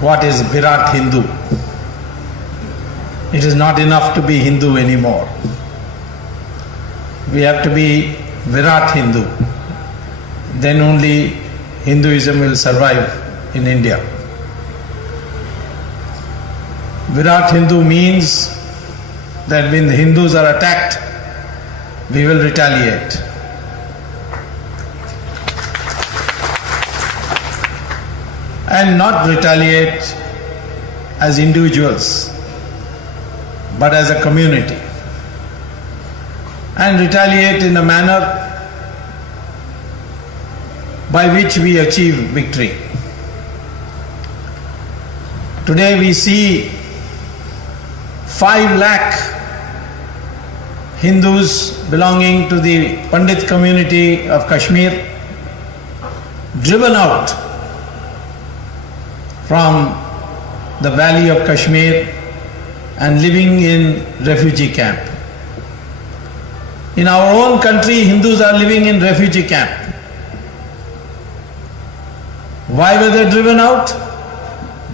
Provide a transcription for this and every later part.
what is Virat Hindu. It is not enough to be Hindu anymore. We have to be Virat Hindu. Then only Hinduism will survive in India. Virat Hindu means that when the Hindus are attacked, we will retaliate. And not retaliate as individuals, but as a community. And retaliate in a manner by which we achieve victory. Today we see 5 lakh Hindus belonging to the Pandit community of Kashmir driven out from the valley of Kashmir and living in refugee camp. In our own country, Hindus are living in refugee camp. Why were they driven out?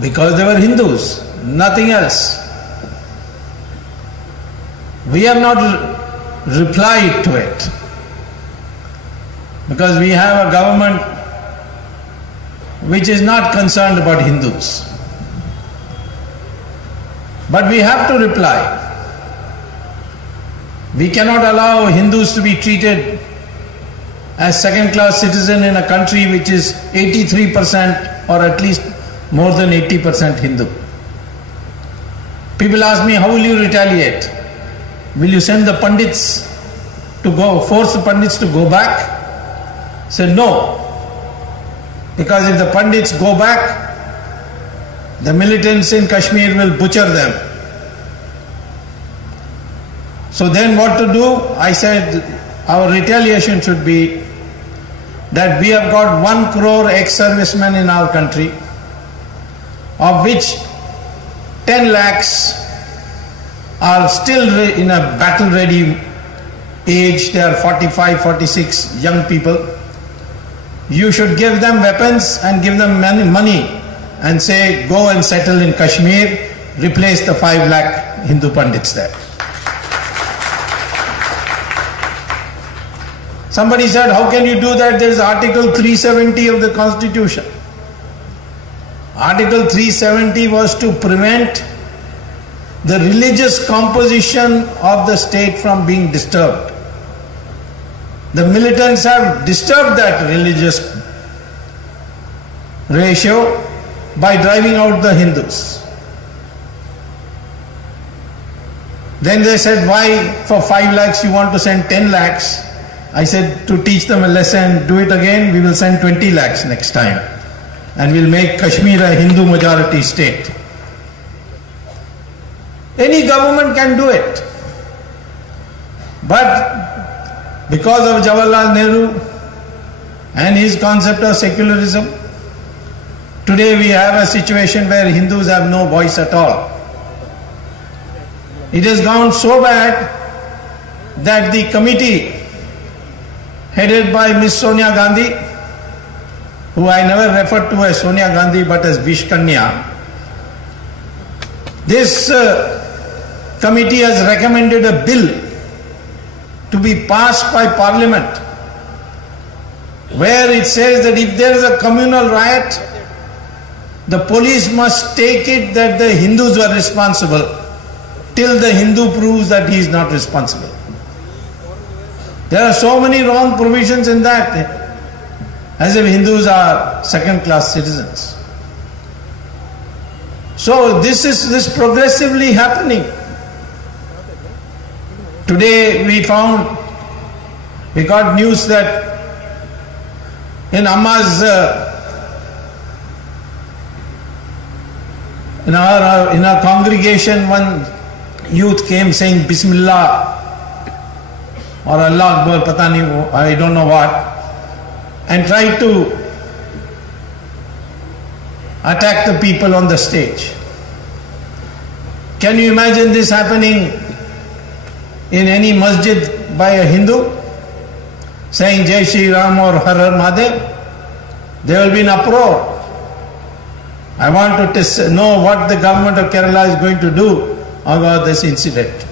Because they were Hindus, nothing else. We have not replied to it because we have a government which is not concerned about Hindus. But we have to reply. We cannot allow Hindus to be treated as second-class citizens in a country which is 83% or at least more than 80% Hindu. People ask me, how will you retaliate? Will you send the Pandits to go, force the Pandits to go back? I said no. Because if the Pandits go back, the militants in Kashmir will butcher them. So then what to do? I said our retaliation should be that we have got 1 crore ex-servicemen in our country, of which 10 lakhs are still in a battle-ready age. They are 45, 46 young people. You should give them weapons and give them money and say, go and settle in Kashmir, replace the 5 lakh Hindu Pandits there. Somebody said, how can you do that? There is Article 370 of the Constitution. Article 370 was to prevent the religious composition of the state from being disturbed. The militants have disturbed that religious ratio by driving out the Hindus. Then they said, why for 5 lakhs you want to send 10 lakhs? I said, to teach them a lesson, do it again, we will send 20 lakhs next time. And we'll make Kashmir a Hindu majority state. Any government can do it. But because of Jawaharlal Nehru and his concept of secularism, today we have a situation where Hindus have no voice at all. It has gone so bad that the committee headed by Miss Sonia Gandhi, who I never referred to as Sonia Gandhi but as Vishkanya, this committee has recommended a bill to be passed by Parliament where it says that if there is a communal riot, the police must take it that the Hindus were responsible till the Hindu proves that he is not responsible. There are so many wrong provisions in that, as if Hindus are second-class citizens. So this is progressively happening. Today we got news that in Amma's in our congregation, one youth came saying Bismillah or Allah Akbar, pata nahi, I don't know what, and tried to attack the people on the stage. Can you imagine this happening in any masjid by a Hindu, saying Jai Shri Ram or Har Har Mahadev? There will be an uproar. I want to know what the government of Kerala is going to do about this incident.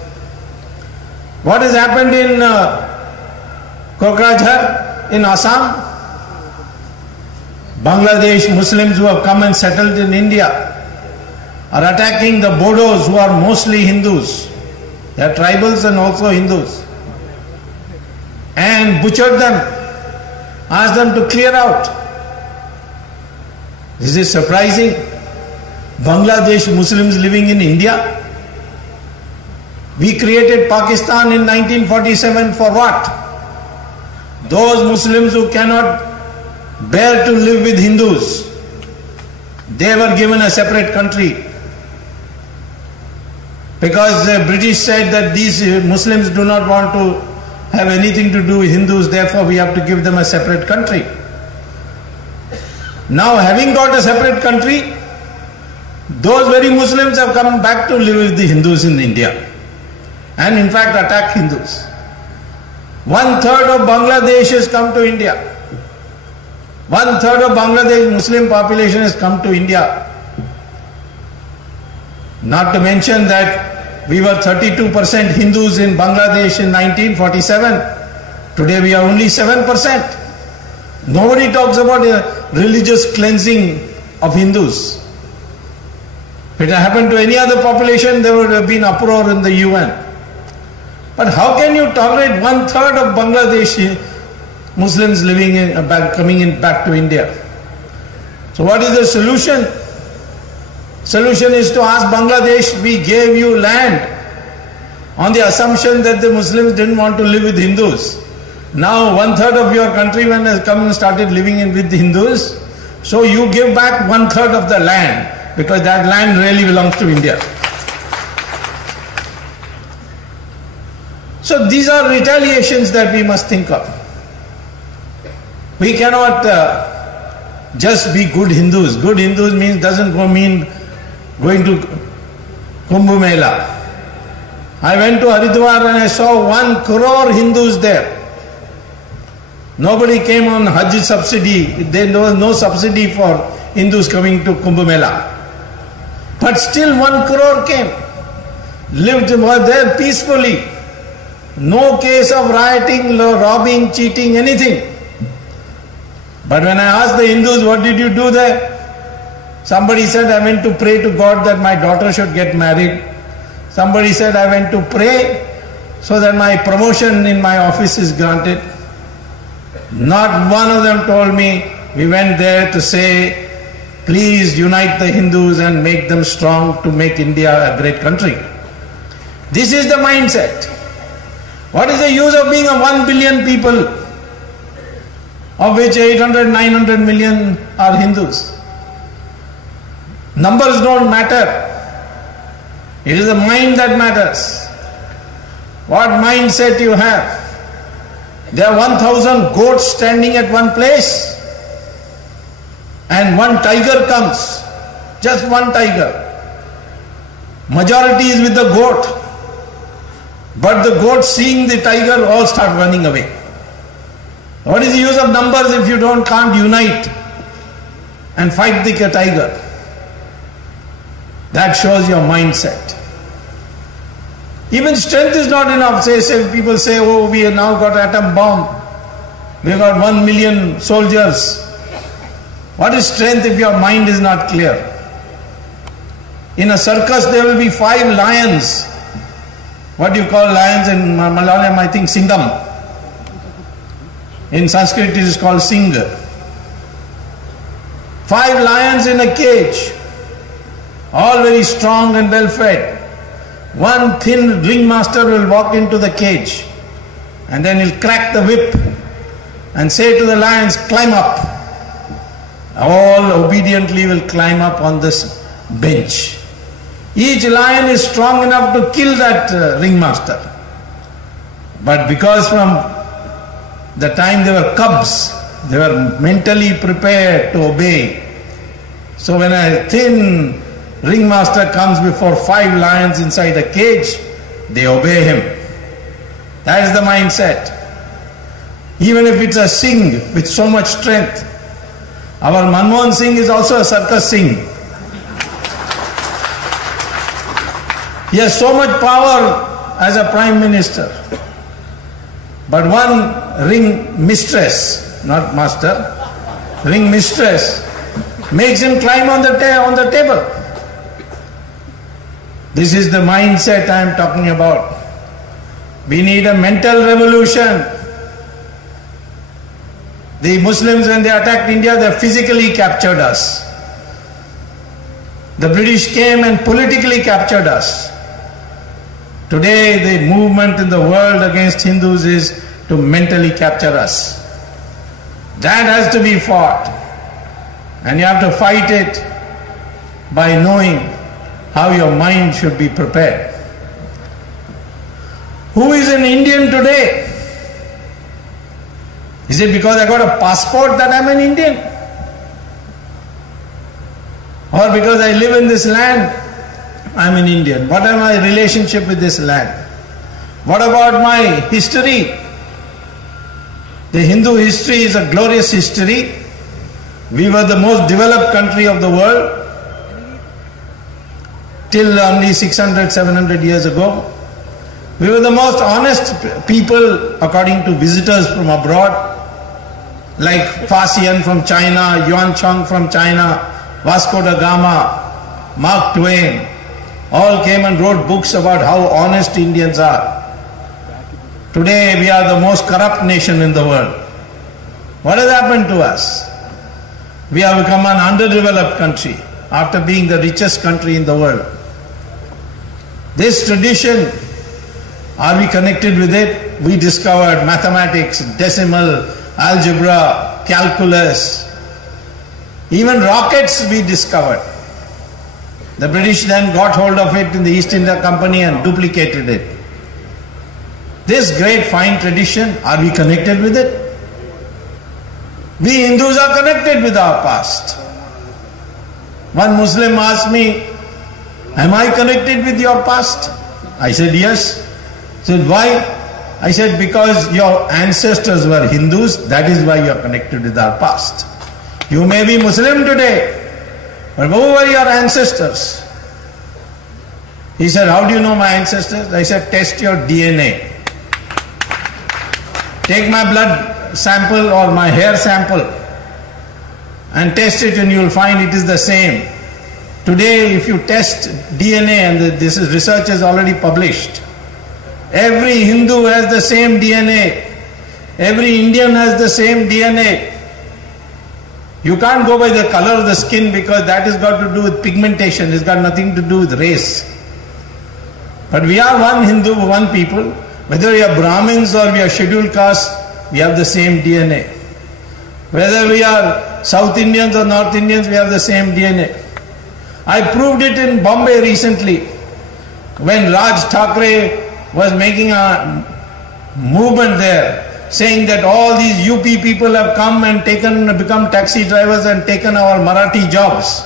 What has happened in Kokrajhar in Assam? Bangladesh Muslims who have come and settled in India are attacking the Bodos, who are mostly Hindus. They are tribals and also Hindus. And butchered them, asked them to clear out. This is surprising. Bangladesh Muslims living in India. We created Pakistan in 1947 for what? Those Muslims who cannot bear to live with Hindus, they were given a separate country. Because the British said that these Muslims do not want to have anything to do with Hindus, therefore we have to give them a separate country. Now, having got a separate country, those very Muslims have come back to live with the Hindus in India and in fact attack Hindus. 1/3 of Bangladesh has come to India. 1/3 of Bangladesh Muslim population has come to India. Not to mention that we were 32% Hindus in Bangladesh in 1947. Today we are only 7%. Nobody talks about a religious cleansing of Hindus. If it had happened to any other population, there would have been uproar in the UN. But how can you tolerate 1/3 of Bangladeshi Muslims living in, coming in back to India? So what is the solution? Solution is to ask Bangladesh, we gave you land on the assumption that the Muslims didn't want to live with Hindus. Now 1/3 of your countrymen has come and started living in with the Hindus. So you give back 1/3 of the land, because that land really belongs to India. So these are retaliations that we must think of. We cannot just be good Hindus. Good Hindus doesn't mean going to Kumbh Mela. I went to Haridwar and I saw 1 crore Hindus there. Nobody came on Hajj subsidy. There was no subsidy for Hindus coming to Kumbh Mela. But still 1 crore came. Were there peacefully. No case of rioting, robbing, cheating, anything. But when I asked the Hindus, what did you do there? Somebody said, I went to pray to God that my daughter should get married. Somebody said, I went to pray so that my promotion in my office is granted. Not one of them told me, we went there to say, please unite the Hindus and make them strong to make India a great country. This is the mindset. What is the use of being a 1 billion people, of which 800, 900 million are Hindus? Numbers don't matter. It is the mind that matters. What mindset you have. There are 1,000 goats standing at one place and one tiger comes. Just one tiger. Majority is with the goat. But the goats, seeing the tiger, all start running away. What is the use of numbers if you can't unite and fight the tiger? That shows your mindset. Even strength is not enough. Say people say, oh, we have now got atom bomb. We have got 1 million soldiers. What is strength if your mind is not clear? In a circus there will be 5 lions. What do you call lions in Malayalam? I think Singham. In Sanskrit it is called Singh. 5 lions in a cage, all very strong and well fed. One thin ringmaster will walk into the cage and then he'll crack the whip and say to the lions, climb up. All obediently will climb up on this bench. Each lion is strong enough to kill that ringmaster. But because from the time they were cubs, they were mentally prepared to obey. So when a thin ringmaster comes before 5 lions inside a cage, they obey him. That is the mindset. Even if it's a Singh with so much strength. Our Manmohan Singh is also a circus Singh. He has so much power as a prime minister. But one ring mistress, not master, ring mistress, makes him climb on the table. This is the mindset I am talking about. We need a mental revolution. The Muslims, when they attacked India, they physically captured us. The British came and politically captured us. Today, the movement in the world against Hindus is to mentally capture us. That has to be fought. And you have to fight it by knowing how your mind should be prepared. Who is an Indian today? Is it because I got a passport that I'm an Indian? Or because I live in this land, I'm an Indian? What is my relationship with this land? What about my history? The Hindu history is a glorious history. We were the most developed country of the world till only 600, 700 years ago. We were the most honest people according to visitors from abroad, like Fasian from China, Yuan Chang from China, Vasco da Gama, Mark Twain, all came and wrote books about how honest Indians are. Today we are the most corrupt nation in the world. What has happened to us? We have become an underdeveloped country after being the richest country in the world. This tradition, are we connected with it? We discovered mathematics, decimal, algebra, calculus, even rockets we discovered. The British then got hold of it in the East India Company and duplicated it. This great fine tradition, are we connected with it? We Hindus are connected with our past. One Muslim asked me, am I connected with your past? I said yes. He said, why? I said, because your ancestors were Hindus, that is why you are connected with our past. You may be Muslim today, but who were your ancestors? He said, how do you know my ancestors? I said, test your DNA. Take my blood sample or my hair sample and test it and you will find it is the same. Today, if you test DNA, and this is research is already published, every Hindu has the same DNA. Every Indian has the same DNA. You can't go by the color of the skin because that has got to do with pigmentation. It's got nothing to do with race. But we are one Hindu, one people. Whether we are Brahmins or we are scheduled castes, we have the same DNA. Whether we are South Indians or North Indians, we have the same DNA. I proved it in Bombay recently when Raj Thakre was making a movement there saying that all these UP people have come and become taxi drivers and taken our Marathi jobs.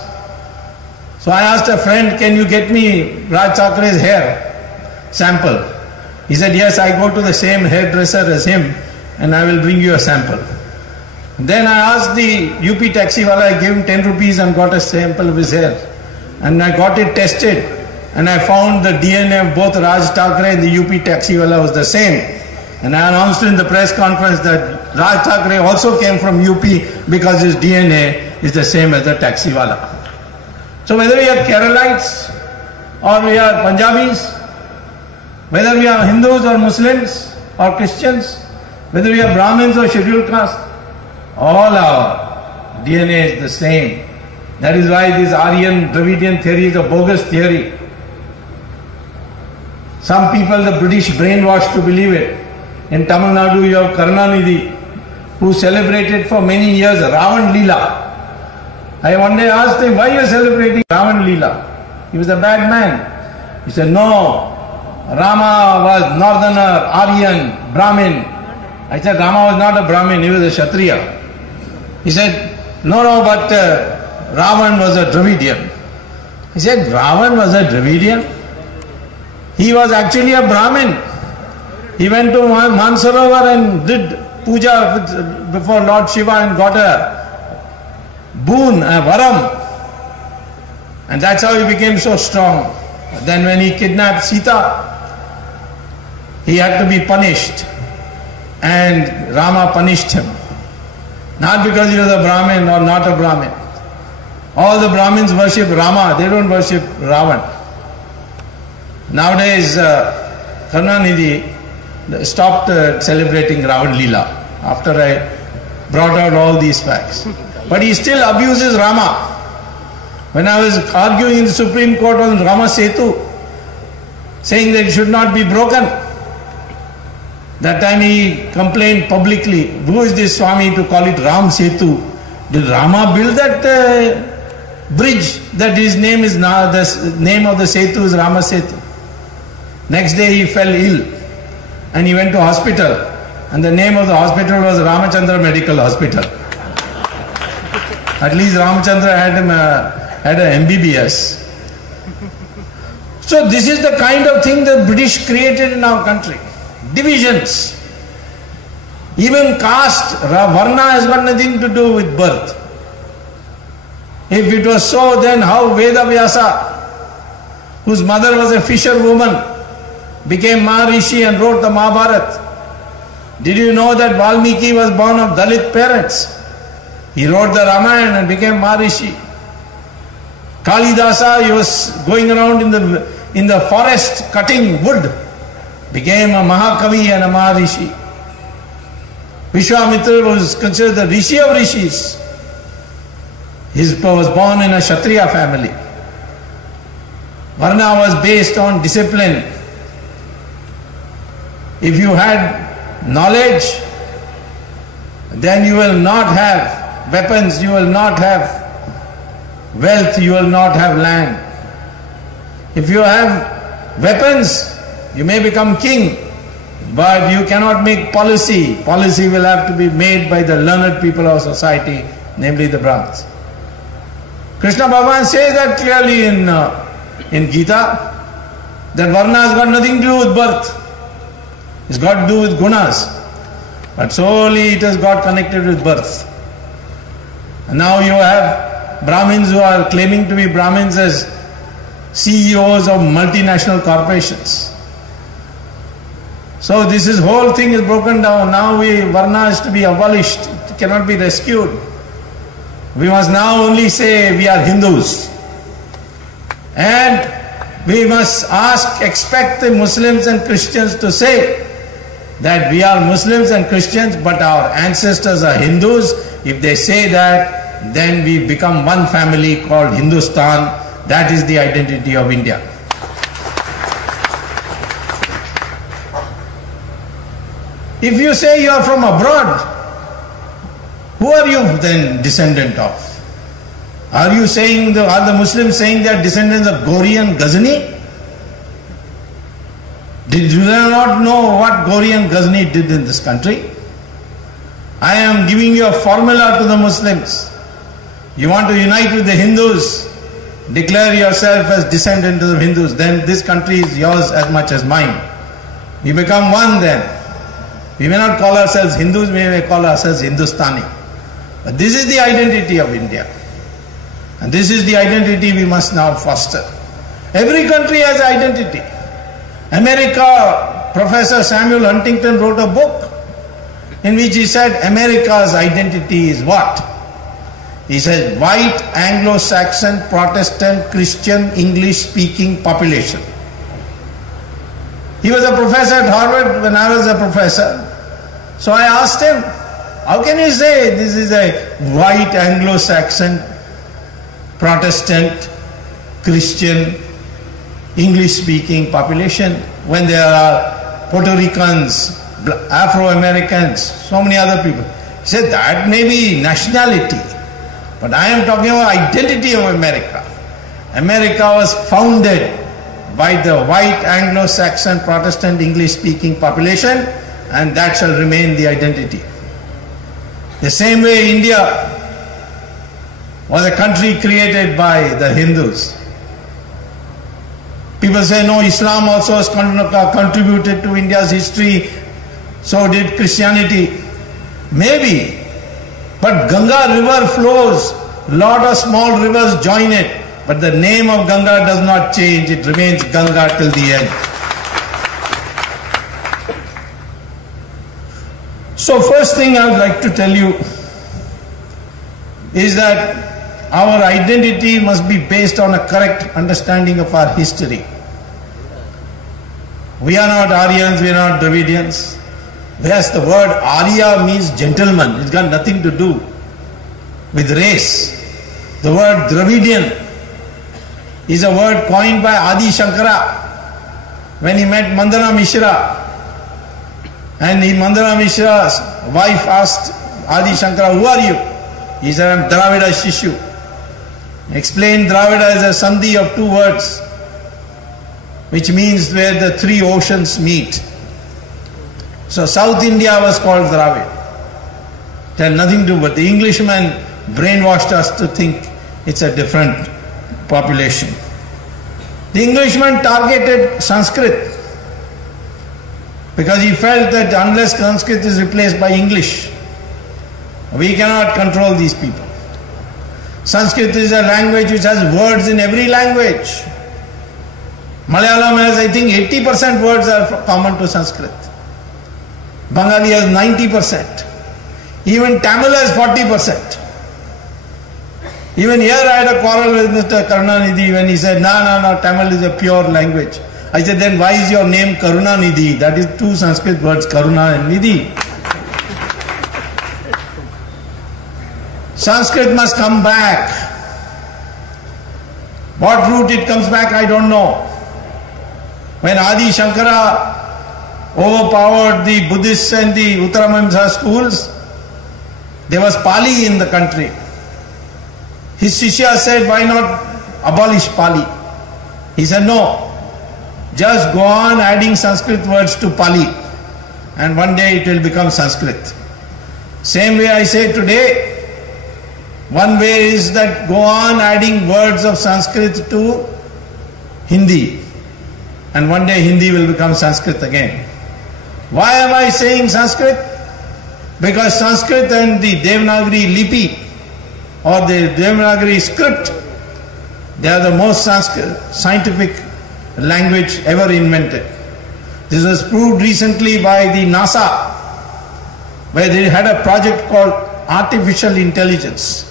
So I asked a friend, can you get me Raj Thakre's hair sample? He said, yes, I go to the same hairdresser as him and I will bring you a sample. Then I asked the UP taxi wala, I gave him 10 rupees and got a sample of his hair. And I got it tested and I found the DNA of both Raj Thakre and the UP taxi wala was the same. And I announced in the press conference that Raj Thakre also came from UP because his DNA is the same as the taxi wala. So whether we are Keralites or we are Punjabis, whether we are Hindus or Muslims or Christians, whether we are Brahmins or scheduled caste, all our DNA is the same. That is why this Aryan Dravidian theory is a bogus theory. Some people, the British brainwashed to believe it. In Tamil Nadu, you have Karunanidhi, who celebrated for many years Ravan Leela. I one day asked him, why are you celebrating Ravan Leela? He was a bad man. He said, no, Rama was northerner, Aryan, Brahmin. I said, Rama was not a Brahmin, he was a Kshatriya. He said, no, but Ravan was a Dravidian. He said, Ravan was a Dravidian? He was actually a Brahmin. He went to Mansarovar and did puja before Lord Shiva and got a boon, a varam. And that's how he became so strong. Then when he kidnapped Sita, he had to be punished, and Rama punished him. Not because he was a Brahmin or not a Brahmin. All the Brahmins worship Rama, they don't worship Ravan. Nowadays, Karunanidhi stopped celebrating Ravan Leela after I brought out all these facts. But he still abuses Rama. When I was arguing in the Supreme Court on Rama Setu, saying that it should not be broken, that time he complained publicly, who is this Swami to call it Ram Setu? Did Rama build that bridge that his name is now, the name of the Setu is Rama Setu? Next day he fell ill and he went to hospital, and the name of the hospital was Ramachandra Medical Hospital. At least Ramachandra had an MBBS. So this is the kind of thing that British created in our country. Divisions. Even caste, Varna has got nothing to do with birth. If it was so, then how Veda Vyasa, whose mother was a fisherwoman, became Maharishi and wrote the Mahabharata? Did you know that Valmiki was born of Dalit parents? He wrote the Ramayana and became Maharishi. Kalidasa, he was going around in the forest cutting wood, became a Mahakavi and a Maharishi. Vishwamitra was considered the Rishi of Rishis. He was born in a Kshatriya family. Varna was based on discipline. If you had knowledge, then you will not have weapons, you will not have wealth, you will not have land. If you have weapons, you may become king, but you cannot make policy. Policy will have to be made by the learned people of society, namely the Brahmins. Krishna Bhagavan says that clearly in Gita, that Varna has got nothing to do with birth. It's got to do with gunas. But solely it has got connected with birth. And now you have Brahmins who are claiming to be Brahmins as CEOs of multinational corporations. So this whole thing is broken down. Now Varna is to be abolished. It cannot be rescued. We must now only say we are Hindus. And we must expect the Muslims and Christians to say that we are Muslims and Christians, but our ancestors are Hindus. If they say that, then we become one family called Hindustan. That is the identity of India. If you say you are from abroad, who are you then descendant of? Are the Muslims saying they are descendants of Ghori and Ghazni? Do they not know what Ghori and Ghazni did in this country? I am giving you a formula to the Muslims. You want to unite with the Hindus, declare yourself as descendant of the Hindus, then this country is yours as much as mine. We become one then. We may not call ourselves Hindus, we may call ourselves Hindustani. But this is the identity of India. And this is the identity we must now foster. Every country has identity. America, Professor Samuel Huntington wrote a book in which he said America's identity is what? He said white, Anglo-Saxon, Protestant, Christian, English-speaking population. He was a professor at Harvard when I was a professor. So I asked him, how can you say this is a white, Anglo-Saxon, Protestant, Christian, English-speaking population when there are Puerto Ricans, Afro-Americans, so many other people? He said that may be nationality, but I am talking about identity of America. America was founded by the white, Anglo-Saxon, Protestant, English-speaking population, and that shall remain the identity. The same way India was a country created by the Hindus. People say, no, Islam also has contributed to India's history, so did Christianity. Maybe, but Ganga river flows, lot of small rivers join it. But the name of Ganga does not change. It remains Ganga till the end. So first thing I would like to tell you is that our identity must be based on a correct understanding of our history. We are not Aryans, we are not Dravidians. Yes, the word Arya means gentleman. It's got nothing to do with race. The word Dravidian is a word coined by Adi Shankara when he met Mandana Mishra. And Mandana Mishra's wife asked Adi Shankara, who are you? He said, I am Dravida Shishu. Explained Dravida is a sandhi of two words, which means where the three oceans meet. So South India was called Dravid. It had nothing to do, but the Englishman brainwashed us to think it's a different population. The Englishman targeted Sanskrit because he felt that unless Sanskrit is replaced by English, we cannot control these people. Sanskrit is a language which has words in every language. Malayalam has, I think, 80% words are common to Sanskrit. Bengali has 90%. Even Tamil has 40%. Even here I had a quarrel with Mr. Karunanidhi when he said, no, Tamil is a pure language. I said, then why is your name Karunanidhi? That is two Sanskrit words, Karuna and Nidhi. Sanskrit must come back. What route it comes back, I don't know. When Adi Shankara overpowered the Buddhists and the Uttaramamsa schools, there was Pali in the country. His Shishya said, why not abolish Pali? He said, no, just go on adding Sanskrit words to Pali and one day it will become Sanskrit. Same way I say today, one way is that go on adding words of Sanskrit to Hindi and one day Hindi will become Sanskrit again. Why am I saying Sanskrit? Because Sanskrit and the Devanagari Lipi or the Devanagari script, they are the most scientific language ever invented. This was proved recently by the NASA, where they had a project called Artificial Intelligence,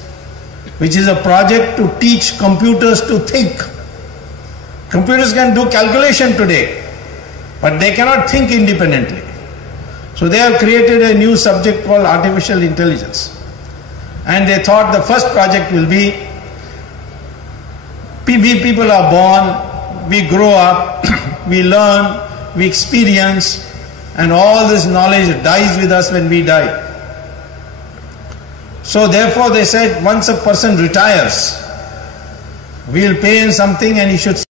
which is a project to teach computers to think. Computers can do calculation today, but they cannot think independently. So they have created a new subject called Artificial Intelligence. And they thought the first project will be, people are born, we grow up, we learn, we experience, and all this knowledge dies with us when we die. So therefore they said, once a person retires, we will pay him something and he should